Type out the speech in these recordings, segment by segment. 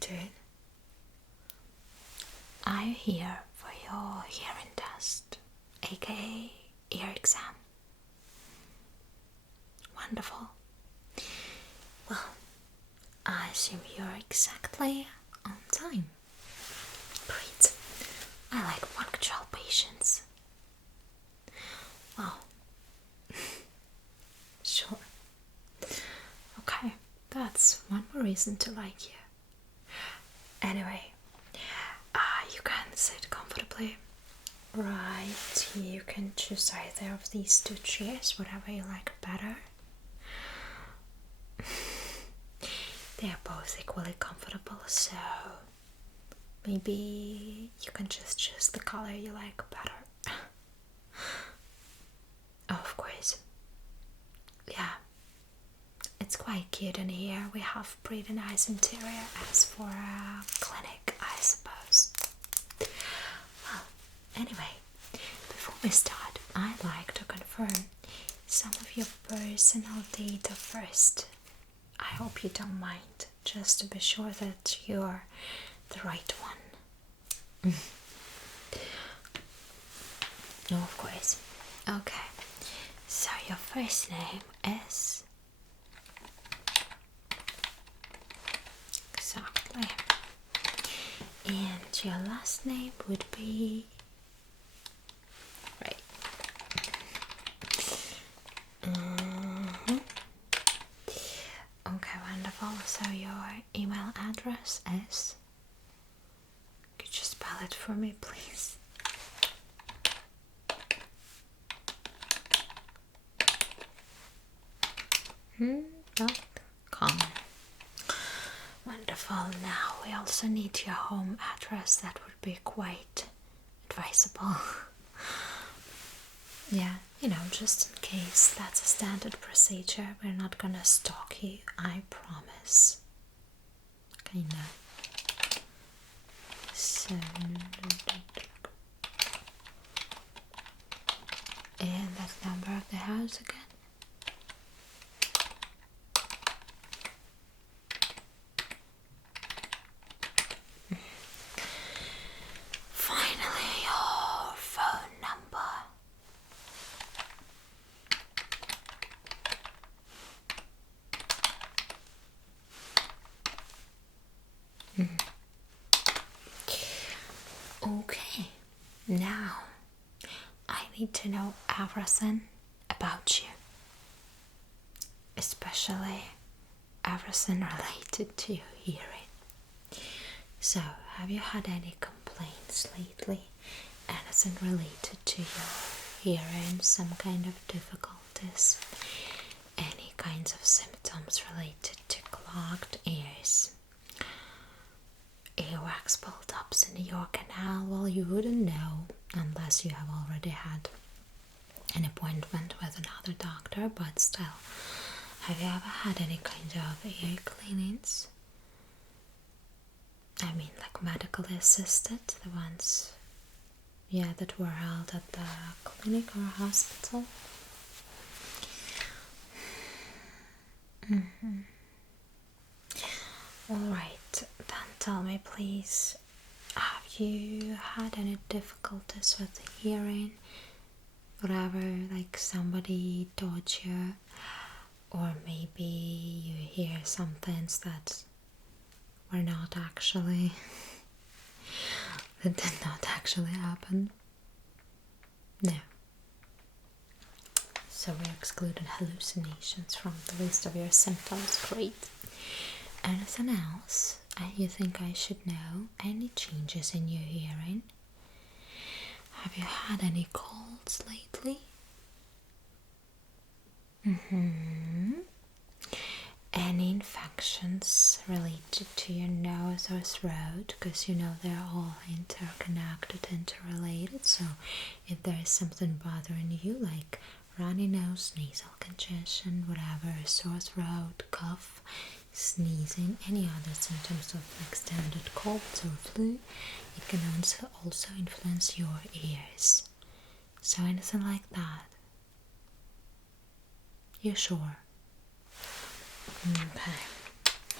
doing? Are you here for your hearing test, aka ear exam? Wonderful. Well, I assume you're exactly on time. Great. I like punctual patients. Well, sure. Okay, that's one more reason to like you. Anyway, you can sit comfortably. Right, you can choose either of these two chairs, whatever you like better. They are both equally comfortable, so maybe you can just choose the color you like better. Oh, of course. Yeah, it's quite cute in here. We have pretty nice interior as for a clinic, I suppose. Well, anyway, before we start, I'd like to confirm some of your personal data first. I hope you don't mind, just to be sure that you're the right one. No, of course. Okay, so your first name is... Exactly. And your last name would be... Right. Okay, wonderful. So your email address is... Could you spell it for me, please? .com. Wonderful. Now we also need your home address. That would be quite advisable. Yeah, just in case. That's a standard procedure. We're not gonna stalk you, I promise. Okay, no. So, and that's the number of the house again. Finally, your phone number. Okay, now I need to know everything about you, especially everything related to your hearing. So, have you had any complaints lately? Anything related to your hearing? Some kind of difficulties? Any kinds of symptoms related to clogged ears? Earwax build-ups in your canal? Well, you wouldn't know unless you have already had an appointment with another doctor, but still, have you ever had any kind of ear cleanings? I mean, like medically assisted, the ones, that were held at the clinic or hospital? Alright, then tell me please, have you had any difficulties with hearing? Whatever, like somebody taught you, or maybe you hear some things that were not actually, that did not actually happen? No. So we excluded hallucinations from the list of your symptoms. Great. Anything else you think I should know? Any changes in your hearing? Have you had any colds lately? Any infections related to your nose or throat? Because they're all interconnected, interrelated. So if there is something bothering you, like runny nose, nasal congestion, whatever, sore throat, cough, sneezing, any other symptoms of extended colds or flu, it can also influence your ears. So anything like that? You sure? Okay,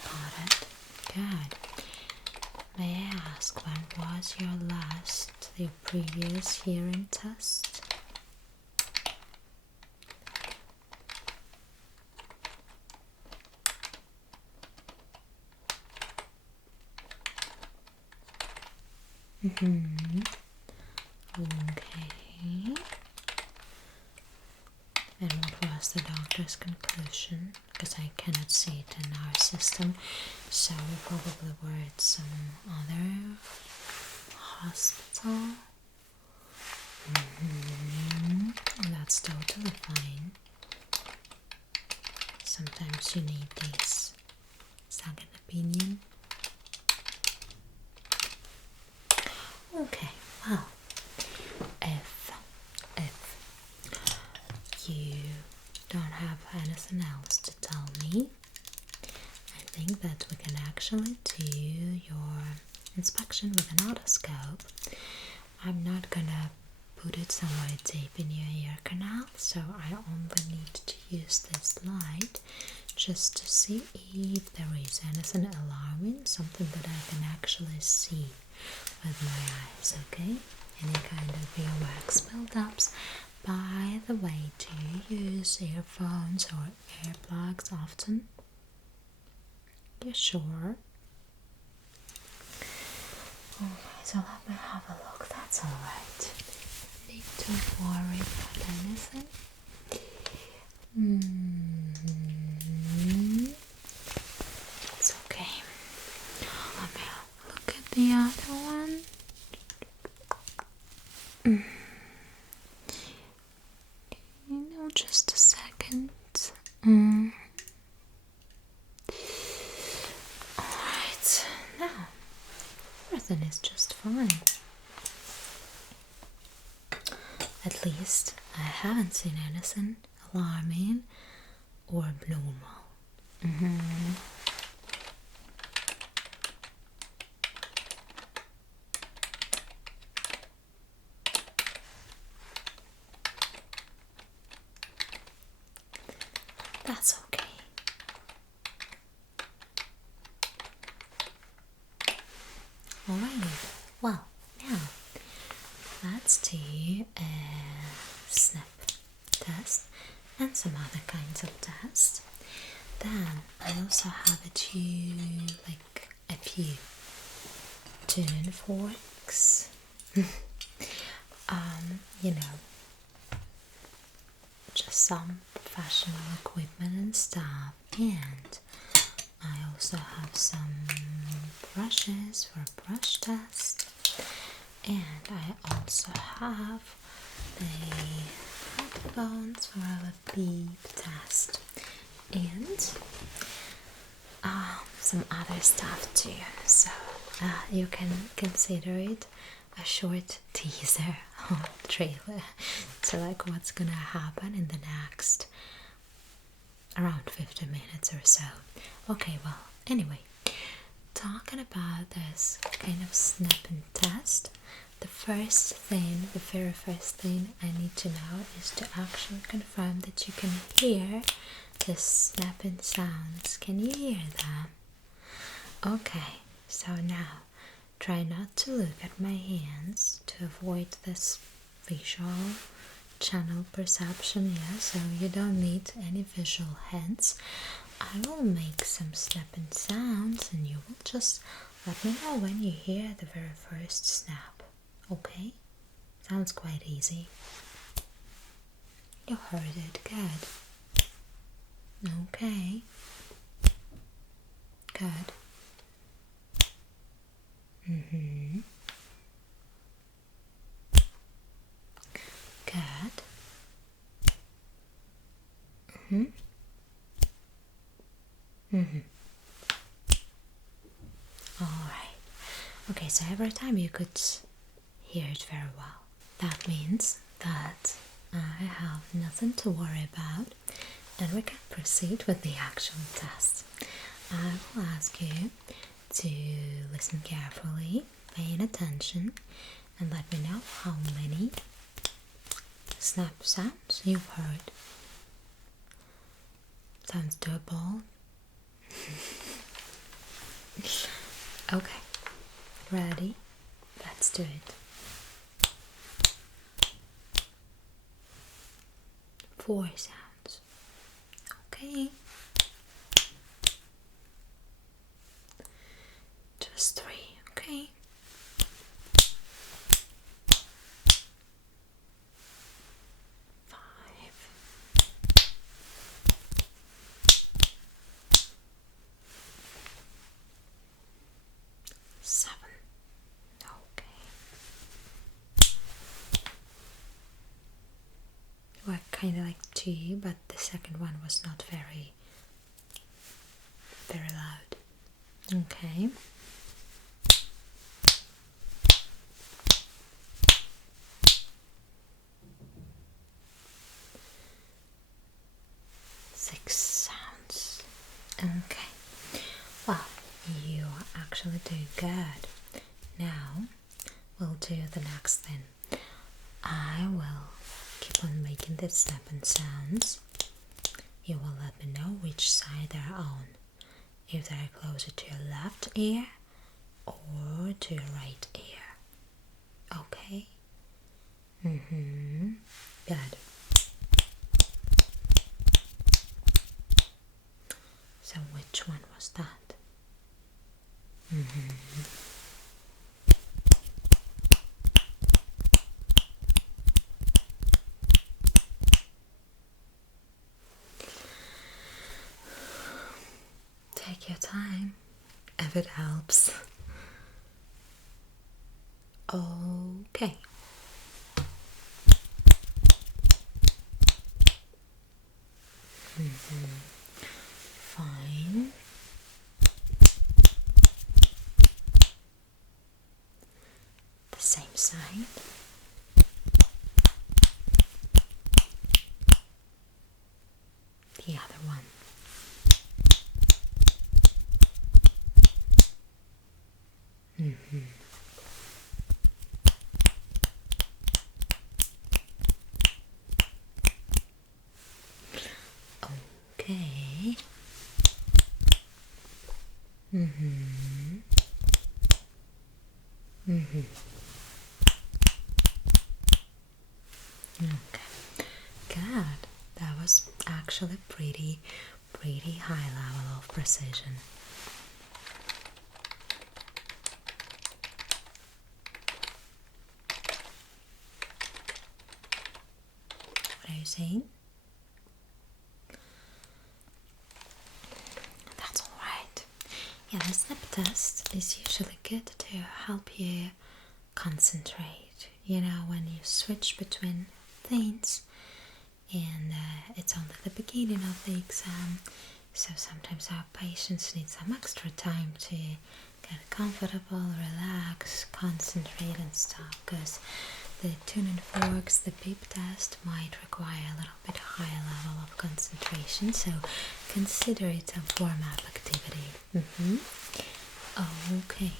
got it. Good. may I ask, when was your previous hearing test? Mm-hmm. Okay. And what was the doctor's conclusion? Because I cannot see it in our system, so we probably were at some other hospital. That's totally fine. Sometimes you need this second opinion. Okay, well, if you don't have anything else to tell me, I think that we can actually do your inspection with an otoscope. I'm not gonna put it somewhere deep in your ear canal, so I only need to use this light just to see if there is anything alarming, something that I can actually see with my eyes, okay? Any kind of earwax buildups. By the way, do you use earphones or earplugs often? You sure? Okay, so let me have a look. That's alright. Need to worry about anything. It's okay. Let me look at the other one. Just a second. Alright, now everything is just fine. At least I haven't seen anything alarming or abnormal. That's okay. Alrighty, well, now let's do a snap test and some other kinds of tests. Then I also have a few tuning forks. You know, just some professional equipment and stuff, and I also have some brushes for a brush test, and I also have the headphones for a beep test, and some other stuff too. So you can consider it a short teaser or trailer to like what's gonna happen in the next around 50 minutes or so. Okay, well, anyway, talking about this kind of snapping test, the very first thing I need to know is to actually confirm that you can hear the snapping sounds. Can you hear them? Okay, so now try not to look at my hands to avoid this visual channel perception, yeah, so you don't need any visual hints. I will make some snapping sounds and you will just let me know when you hear the very first snap, okay? Sounds quite easy. You heard it, good. Okay. Good. Good. Alright. Okay, so every time you could hear it very well. That means that I have nothing to worry about and we can proceed with the actual test. I will ask you to listen carefully, paying attention, and let me know how many snap sounds you've heard. Sounds doable. Okay, Ready? Let's do it. 4 sounds. Okay. Just 3, okay. 5. 7. Okay. Well, kind of like 2, but the second one was not very loud. Okay. 6 sounds. Okay. Well, you are actually doing good. Now we'll do the next thing. I will keep on making the snapping sounds. You will let me know which side they're on. If they're closer to your left ear or to your right ear. Okay? Good. So which one was that? Take your time, if it helps. Okay. Fine. The same side. The other one. Okay. Okay. Good. That was actually pretty high level of precision. What are you saying? That's alright. Yeah, the snap test is usually good to help you concentrate. You know, when you switch between things, and it's only the beginning of the exam, so sometimes our patients need some extra time to get comfortable, relax, concentrate and stuff, because the tuning forks, the beep test might require a little bit higher level of concentration, so consider it a warm-up activity. Okay.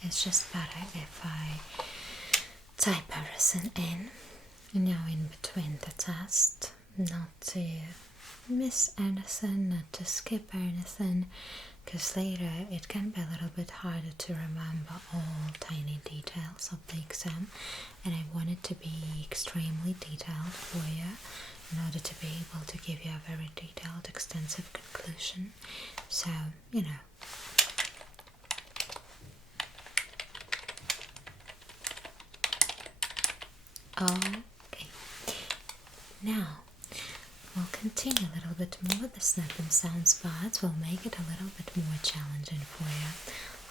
It's just better if I type everything in, in between the test, not to miss anything, not to skip anything, because later it can be a little bit harder to remember all tiny details of the exam, and I want it to be extremely detailed for you in order to be able to give you a very detailed, extensive conclusion. So, Okay, now we'll continue a little bit more with the snapping sounds, but we'll make it a little bit more challenging for you.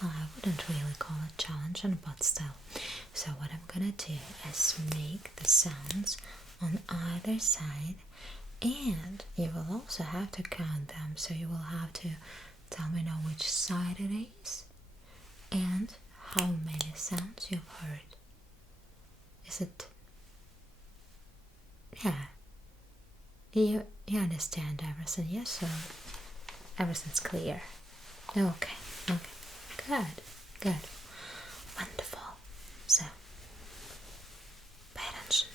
Well, I wouldn't really call it challenging, but still. So what I'm gonna do is make the sounds on either side, and you will also have to count them, so you will have to tell me now which side it is and how many sounds you've heard. Is it... Yeah. You understand everything, yes? So everything's clear. Okay, good, good, wonderful. So pay attention.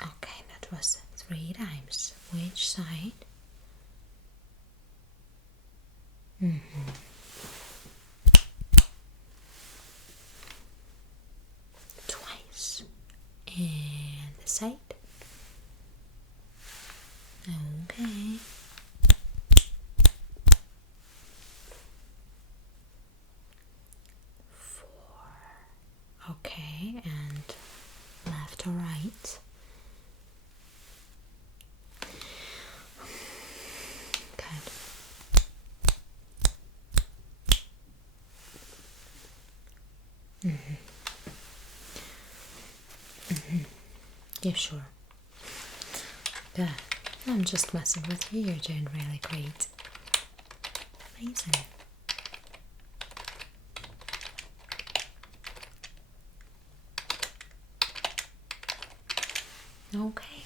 Okay, that was 3 times. Which side? Twice. And the side? Okay. 4. Okay, and left or right? Good. You sure? Good. I'm just messing with you. You're doing really great. Amazing. Okay.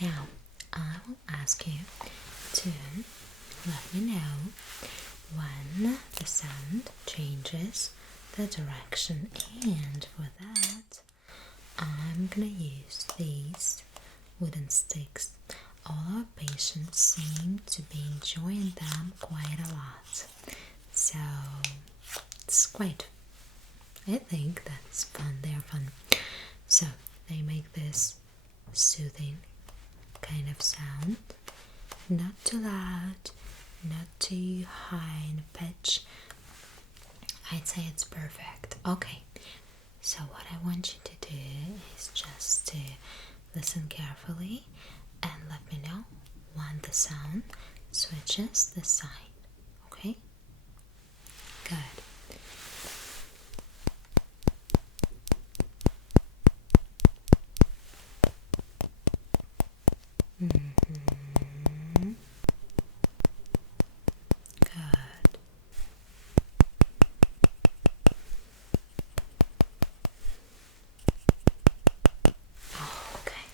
Now, I will ask you to let me know when the sound changes the direction, and for that, I'm gonna use these wooden sticks. All our patients seem to be enjoying them quite a lot, so it's quite, I think that's fun. They're fun. So they make this soothing kind of sound, not too loud, not too high in pitch. I'd say it's perfect. Okay, so what I want you to do is just to listen carefully and let me know when the sound switches the side. Okay? Good. Good. Okay.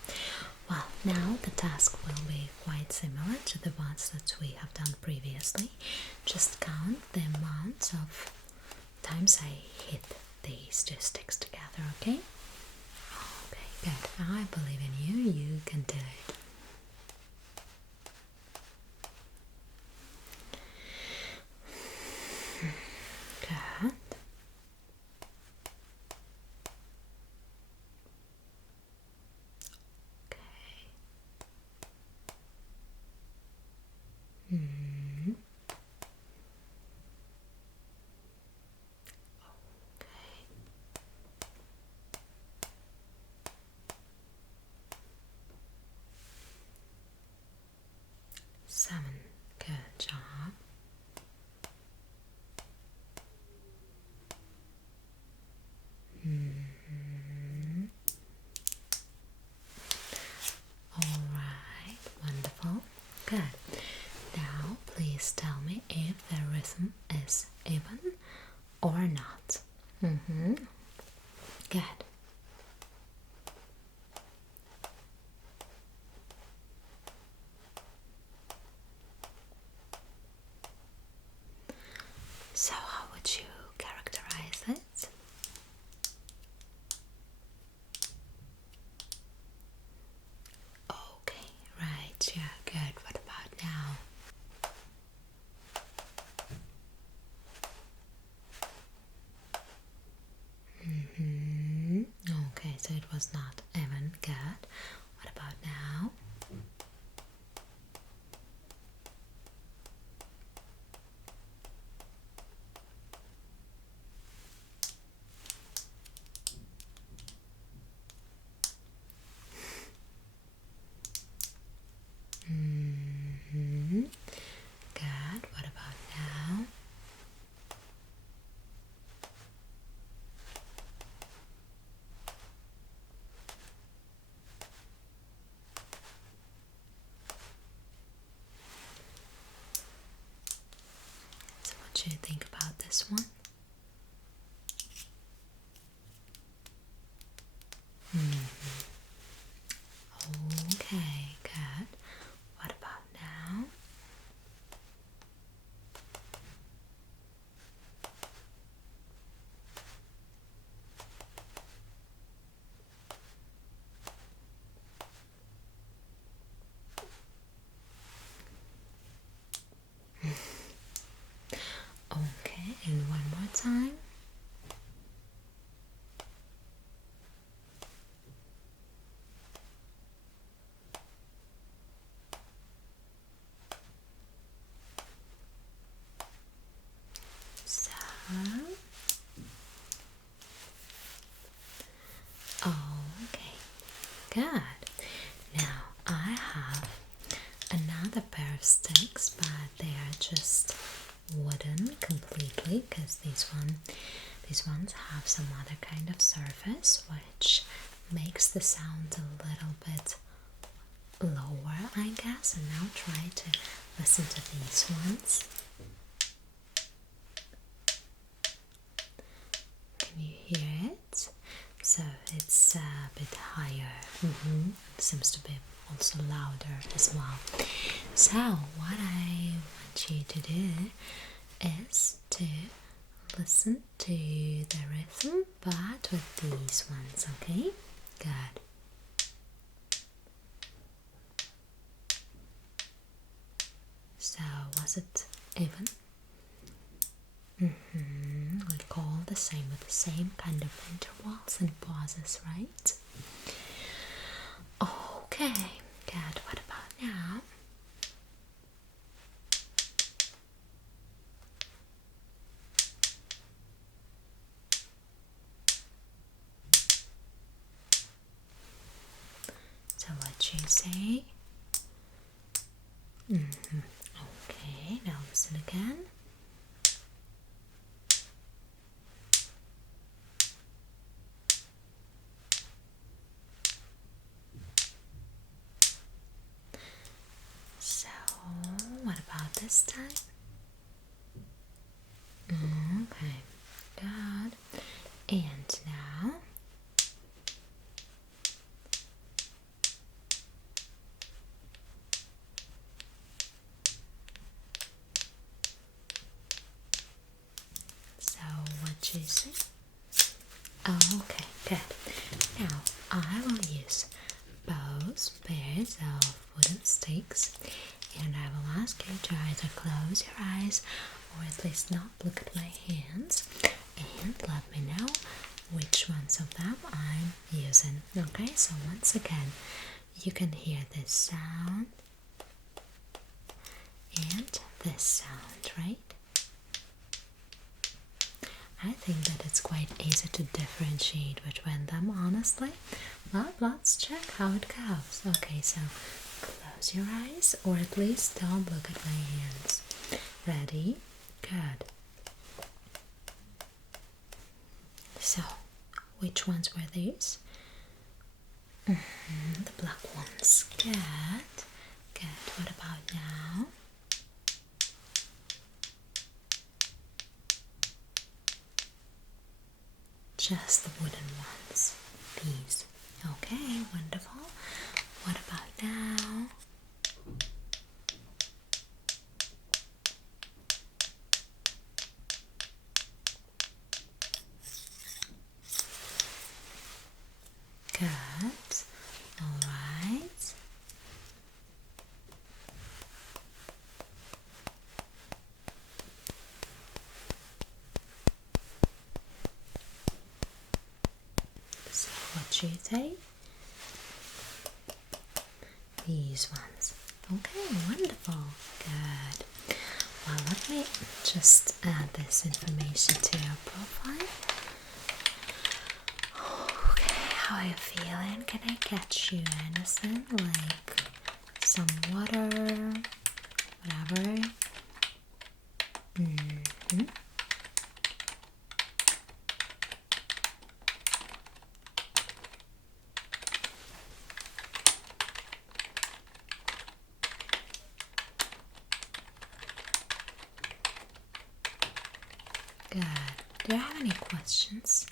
Well, now the task will be quite similar to the ones that we have done previously. Just count the amounts of times I hit these 2 sticks together, okay? Okay, good. I believe in you. You can do it. Good. Okay. Okay. 7. Good job. Alright, wonderful. Good. Now, please tell me if the rhythm is even or not. Good. So, how would you characterize it? Okay, right, yeah, good. What about now? Okay, so it was not even good. What about now? Good. What about now? So what do you think about this one? Okay, good. What about now? Okay, and one more time. So, okay, good. Now I have another pair of sticks, but they are just wooden completely because these ones have some other kind of surface which makes the sound a little bit lower, I guess. And now try to listen to these ones. Can you hear it? So it's a bit higher. It seems to be also louder as well. So what I want you to do is to listen to the rhythm, but with these ones, okay? Good. So was it even? Like all the same, with the same kind of intervals and pauses, right? Okay, good. What about now? So what you say? Okay, now listen again. So, what about this time? Okay, good. And now, so what you say? Oh, okay, good. Now I will use both pairs of wooden sticks, and I will ask you to either close your eyes or at least not look at my hands and let me know which ones of them I'm using. Okay, so once again, you can hear this sound and this sound, right? I think that it's quite easy to differentiate between them, honestly. But let's check how it goes. Okay, so close your eyes, or at least don't look at my hands. Ready? Good. So, which ones were these? The black ones. Good. Good. What about now? Just the wooden ones. These. Okay, wonderful. What about now? Good. All right. So what you say? These ones. Okay, wonderful. Good. Well, let me just add this information to your profile. Okay, how are you feeling? Can I get you anything like some water, whatever? Good. Do you have any questions?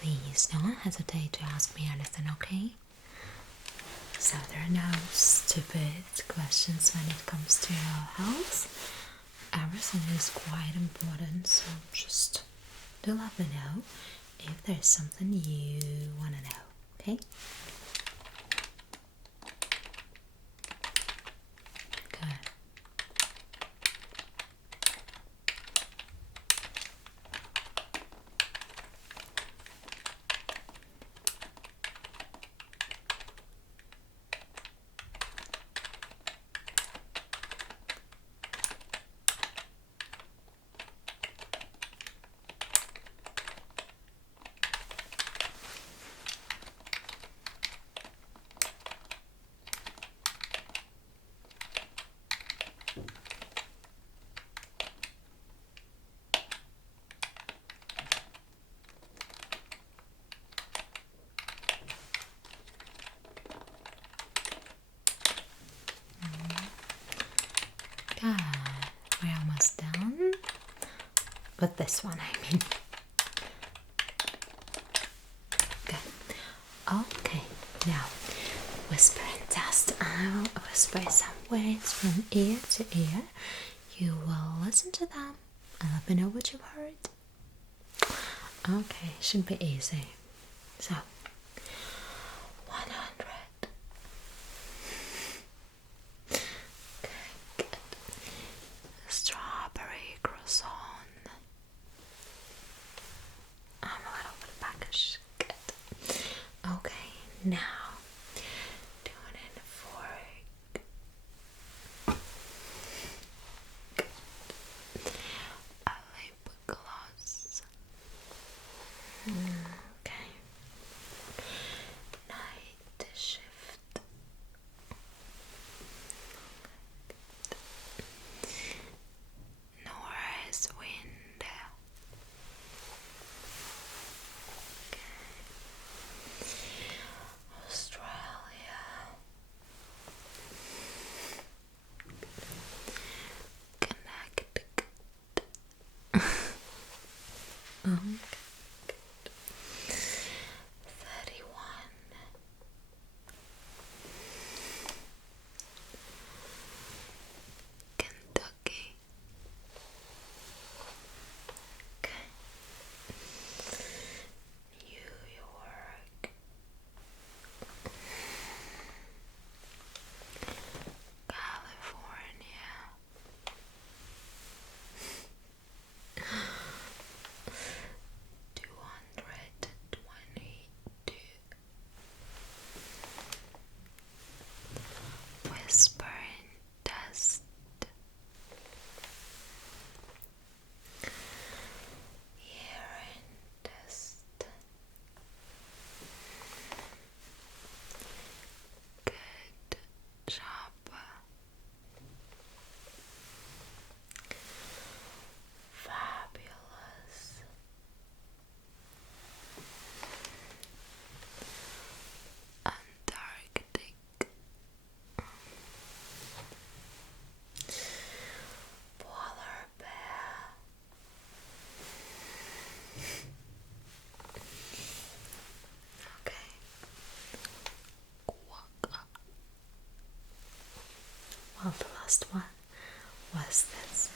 please don't hesitate to ask me anything, okay? So there are no stupid questions when it comes to your health. Everything is quite important, so just do let me know if there's something you want to know, okay? Good. Good. We're almost done. With this one, I mean. Good. Okay, now whispering test. I'll whisper some words from ear to ear. You will listen to them and let me know what you've heard. Okay, should be easy. So, 100. Okay, good. Strawberry croissant. I'm a little bit peckish. Good. Okay, now doing it for a lip gloss. Okay. Night shift. North wind. Okay. Australia. Connecticut. Okay. 31. Kentucky. Okay. New York. California. 222. Whispering dust. Hearing dust. Good job. Fabulous. Antarctic. Polar bear. Okay. Quokka. Well, the last one was this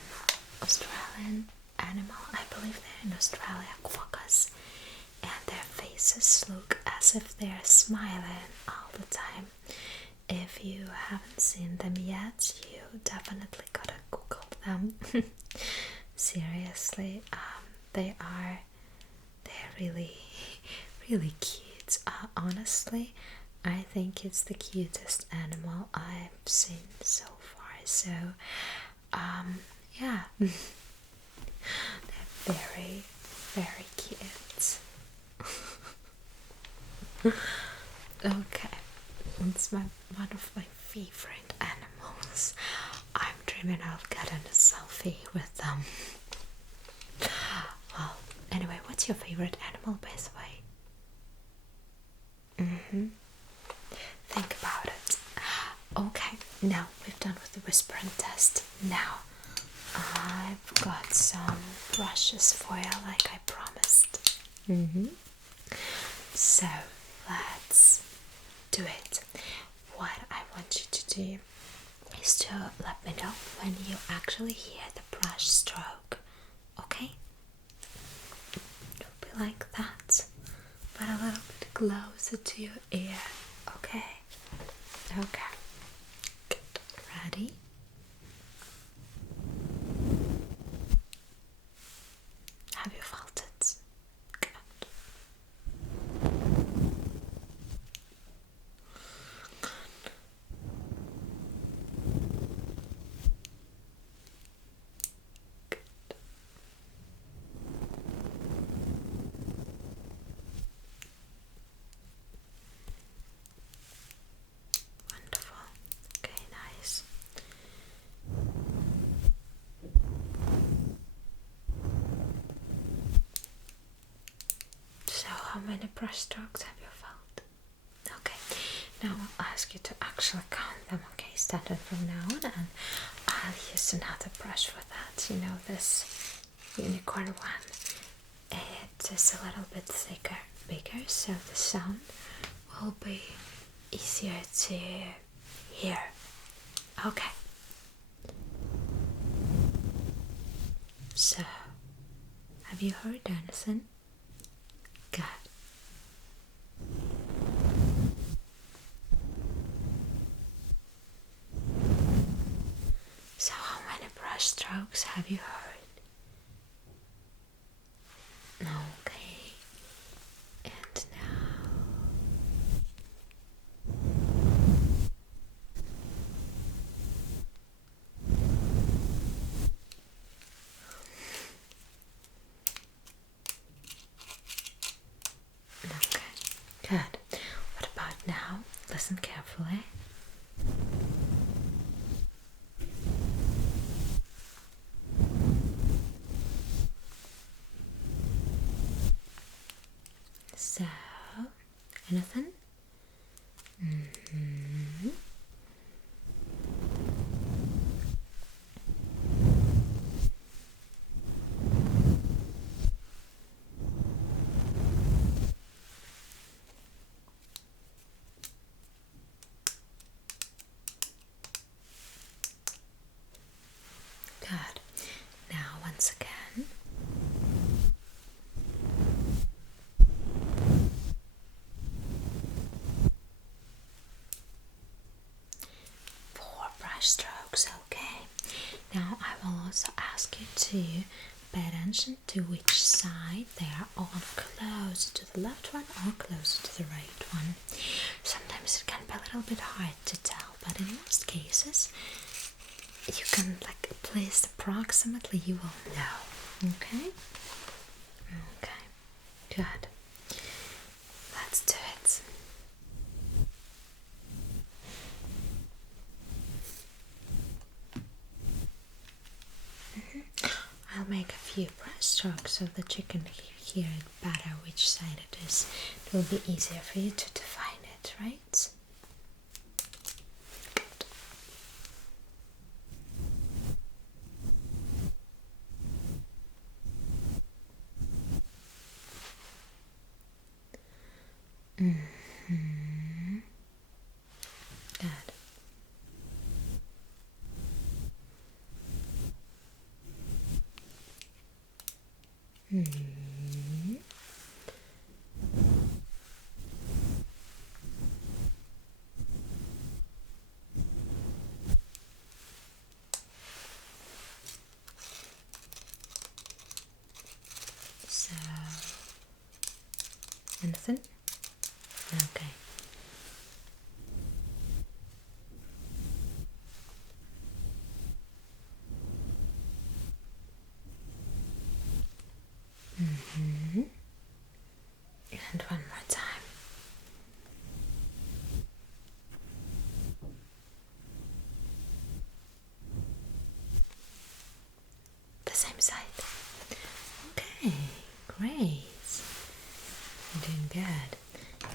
Australian animal. I believe they're in Australia, quokkas, and their faces look as if they're smiling all the time. If you haven't seen them yet, you definitely gotta Google them. Seriously, they're really, really cute. Honestly, I think it's the cutest animal I've seen so far. So, yeah, they're very, very cute. Okay, it's one of my favorite animals. I'm dreaming of getting a selfie with them. Well, anyway, what's your favorite animal, by the way? Think about it. Okay, now we've done with the whispering test. Now, I've got some brushes for you, like I promised. So let's do it. What I want you to do is to let me know when you actually hear the brush stroke, okay? It'll be like that, but a little bit closer to your ear, okay? Okay. Good. Ready? Have you felt it? Good. Wonderful. Okay, nice. So, how many brush strokes have you felt? Okay, now I'll ask you to actually count them, okay, starting from now on, and I'll use another brush for that. You know, this unicorn one, it is a little bit thicker, bigger, so the sound will be easier to hear. Okay. So, have you heard anything? Good. So, how many brush strokes have you heard? Okay. And now. Okay, good. What about now? Listen carefully. So, anything? Good. Now, once again. Four brush strokes, okay. Now, I will also ask you to pay attention to which side they are on, closer to the left one or closer to the right one. Sometimes it can be a little bit hard to tell, but in most cases, you can like place approximately, you will know. Okay? Okay. Good. Let's do it. I'll make a few brush strokes so that you can hear it better which side it is. It will be easier for you to define it, right? Good. So, anything? Okay. And one more time. The same side. Okay, great. You're doing good.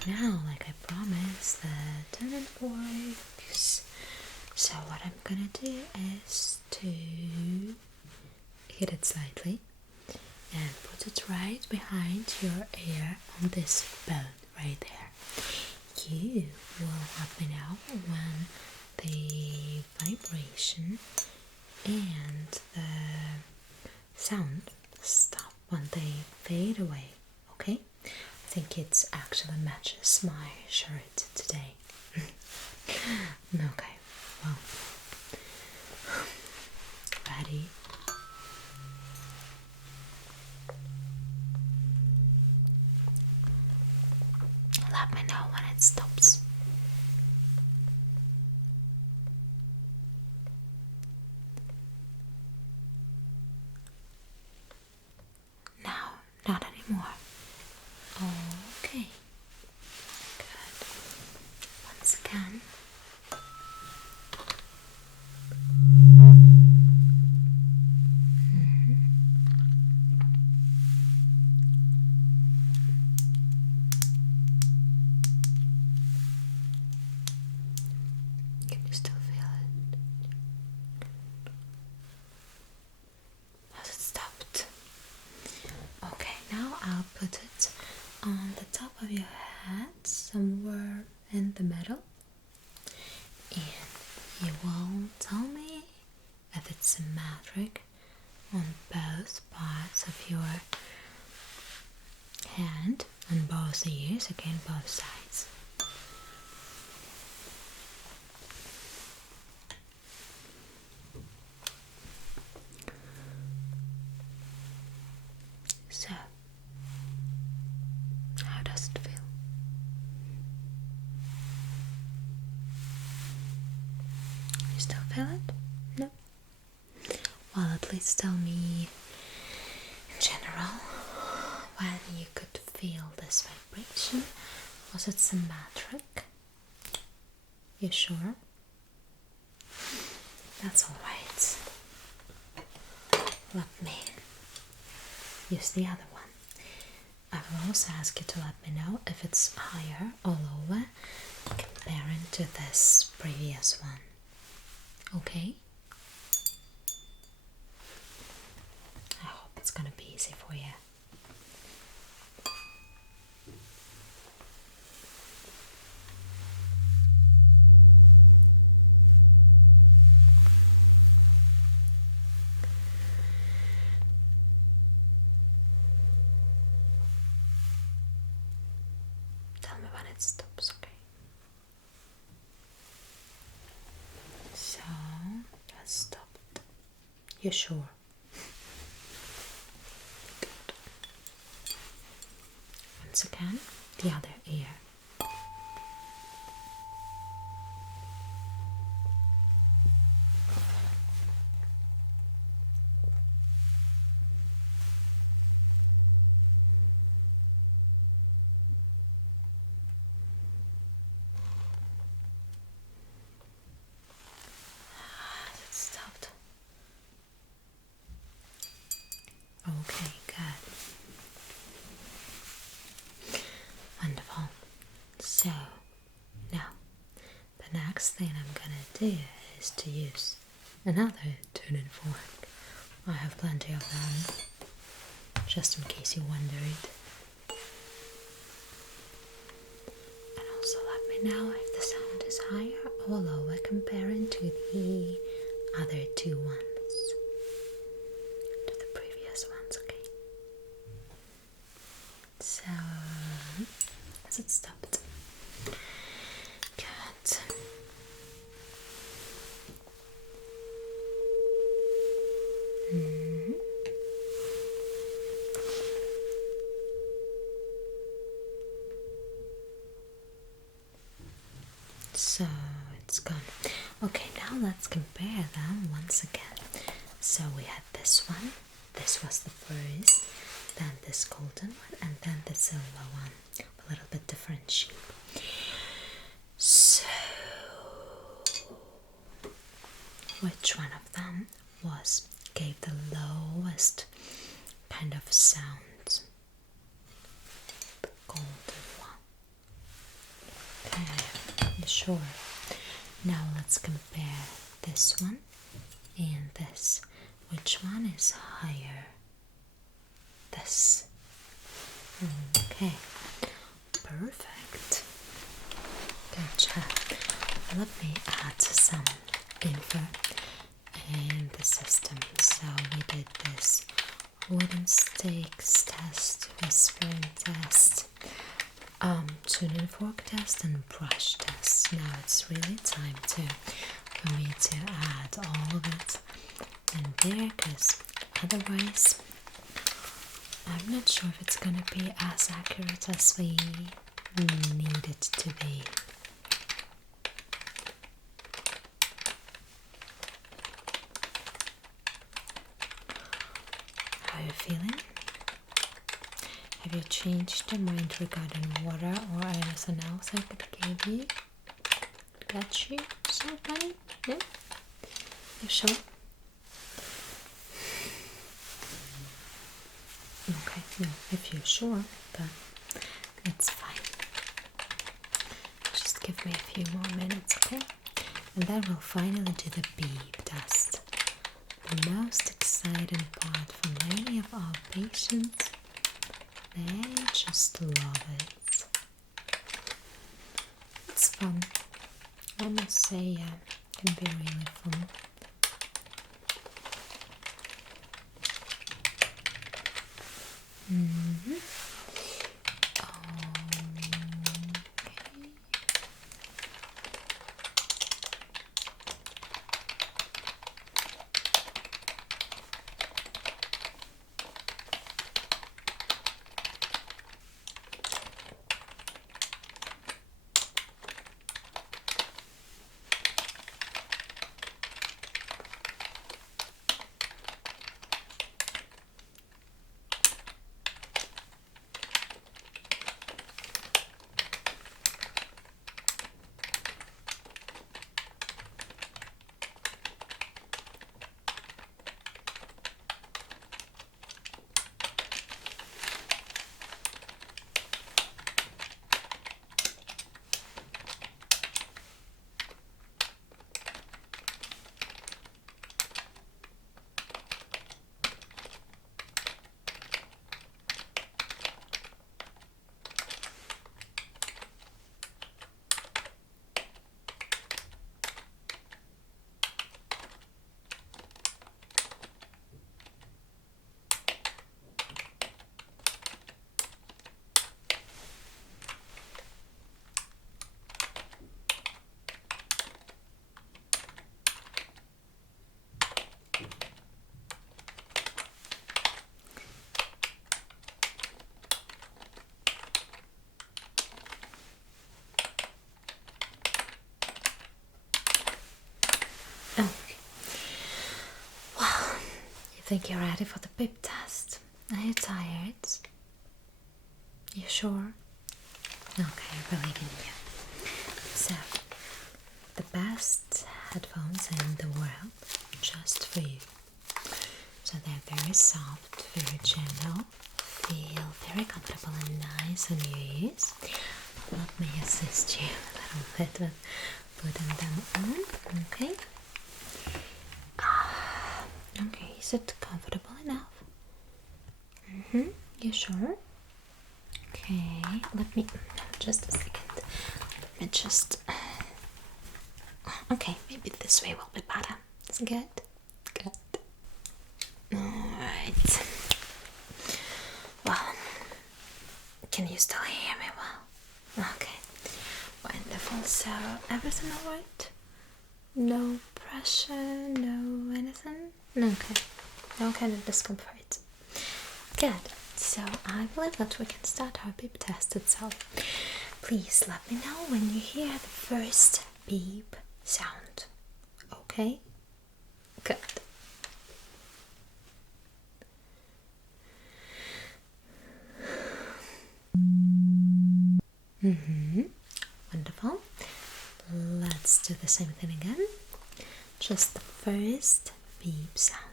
Now, like I promised, the turning forks. So what I'm gonna do is to hit it slightly and put it right behind your ear on this bone right there. You will let me know when the vibration and the sound stop, when they fade away, okay? I think it actually matches my shirt today. Okay, well, ready? Let me know when it stops. No, not anymore. Okay, good. Once again. Can you still feel it? Has it stopped? Okay, now I'll put it on the top of your head, somewhere in the middle, and you will tell me if it's symmetric on both parts of your hand, on both ears, again both sides. So, how does it feel? You still feel it? No? Well, at least tell me in general when you could feel this vibration. Was it symmetric? You sure? That's alright. Let me use the other one. I will also ask you to let me know if it's higher or lower comparing to this previous one. Okay? I hope it's gonna be easy for you. Tell me when it stops, okay? So, that's stopped. You sure? Good. Once again, the other ear. It stopped. Okay, good. Wonderful. So, now, the next thing I'm gonna do is to use another tuning fork. I have plenty of them, just in case you wondered. And also let me know if the sound is higher or lower comparing to the other two ones, to the previous ones, okay? So, has it stopped? Good. So it's gone. Okay, now let's compare them once again. So we had this one, this was the first, then this golden one, and then the silver one, a little bit different shape. So, which one of them gave the lowest kind of sound? The golden one. Okay, you sure? Now let's compare this one and this. Which one is higher? This. Okay, perfect. Good job. Let me add some info in the system. So we did this wooden stakes test, whispering test, tuning fork test, and brush test. Now it's really time for me to add all of it in there, because otherwise I'm not sure if it's gonna be as accurate as we need it to be. How are you feeling? Have you changed your mind regarding water or anything else I could give you? Got you so funny? Yeah? You sure? Okay, no, if you're sure, then it's fine. Just give me a few more minutes, okay? And then we'll finally do the beep test. The most exciting part for many of our patients. They just love it. It's fun. I must say, yeah, it can be really fun. Okay. Well, you think you're ready for the beep test? Are you tired? You sure? Okay, I believe in you. So, the best headphones in the world, just for you. So they're very soft, very gentle, feel very comfortable and nice on your ears. Let me assist you a little bit with putting them on, okay? Okay, is it comfortable enough? You sure? Okay, let me, just a second. Let me just, okay, maybe this way will be better. Is it good? Good. Alright. Well, can you still hear me well? Okay, wonderful. So, everything alright? No pressure, no anything? Okay, no kind of discomfort. Good. So, I believe that we can start our beep test itself. Please let me know when you hear the first beep sound. Okay? Good. Wonderful. Let's do the same thing again. Just the first beep sound.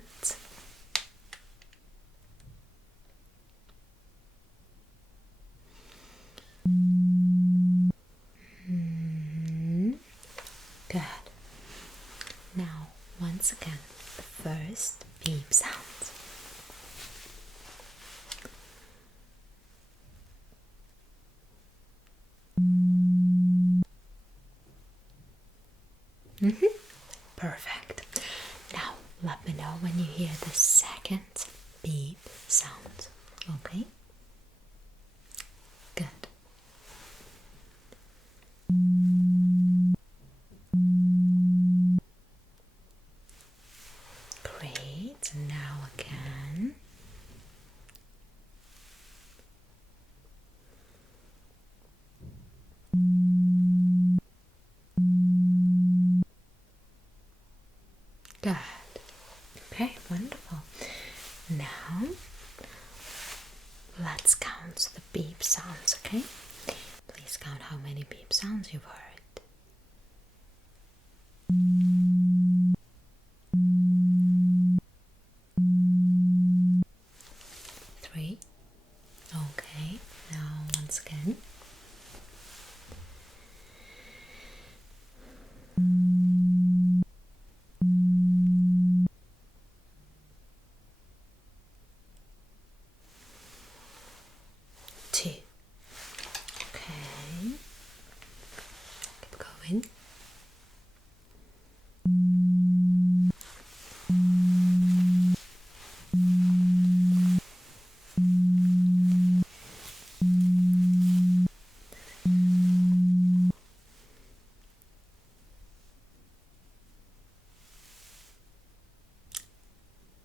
Good. Now, once again, the first beep sound. when you hear the second beep sound, okay? Good. Great, and now again. Good. Okay, wonderful. Now, let's count the beep sounds, okay? Please count how many beep sounds you've heard. 3. Okay, now once again. 2. Okay. Keep going.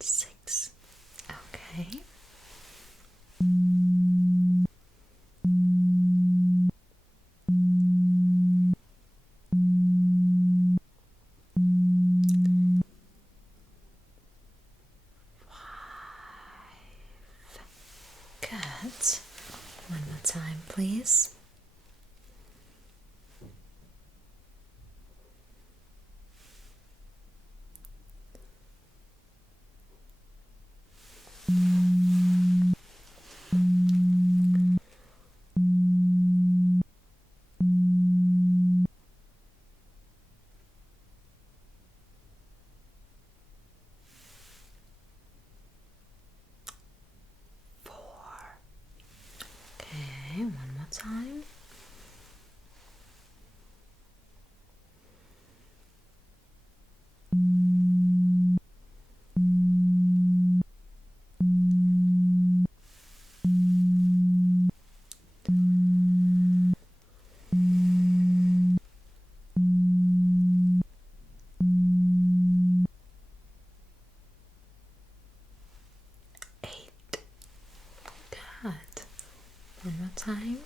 6. Okay. 5. Good. One more time, please. 4. Okay, one more time. 8. Good. One more time.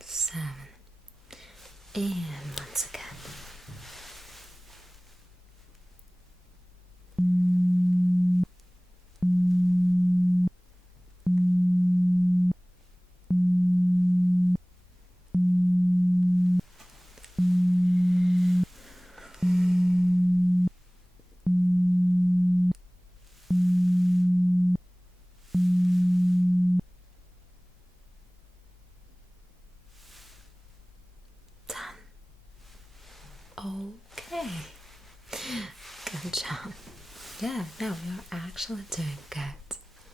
7. And once again. 10. Okay. Good job. Yeah, no, you're actually doing good.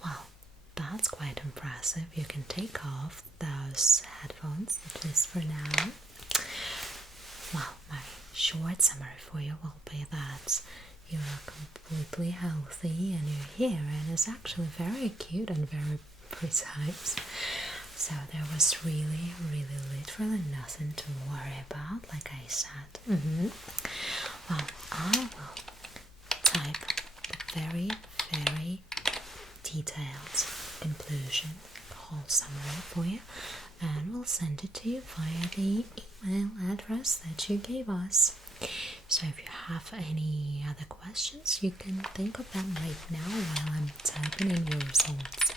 Well, that's quite impressive. You can take off those headphones, at least for now. Well, my short summary for you will be that you are completely healthy and your hearing is actually very acute and very precise. So there was really, literally nothing to worry about, like I said. Well, I will type the very, detailed conclusion, whole summary for you, and we'll send it to you via the email address that you gave us. So if you have any other questions, you can think of them right now while I'm typing in your results.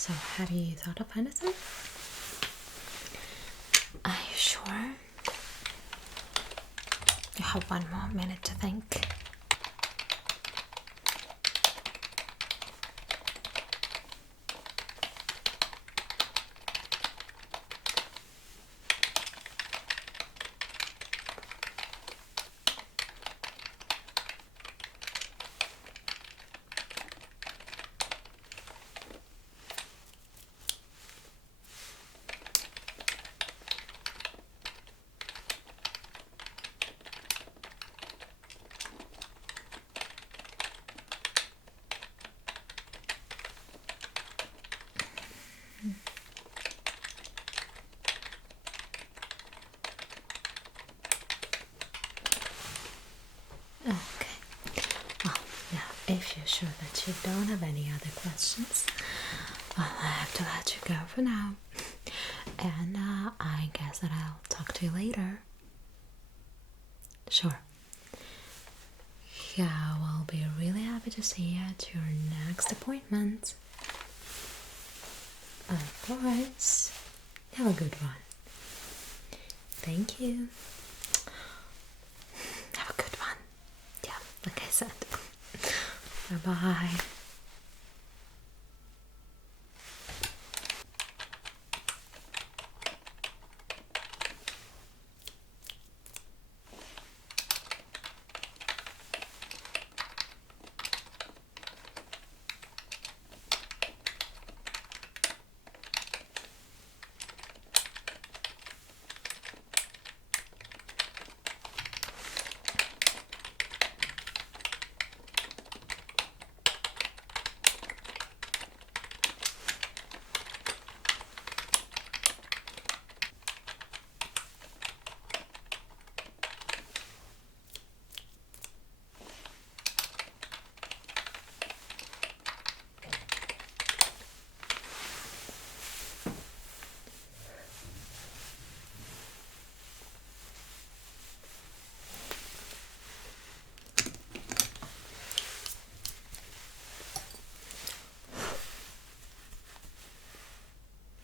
So, have you thought of anything? Are you sure? You have 1 more minute to think. Okay. Well, now, if you're sure that you don't have any other questions, well, I have to let you go for now. And I guess that I'll talk to you later. Sure. Yeah, we'll be really happy to see you at your next appointment. Of course. Have a good one. Thank you. Have a good one. Yeah, like I said. Bye bye.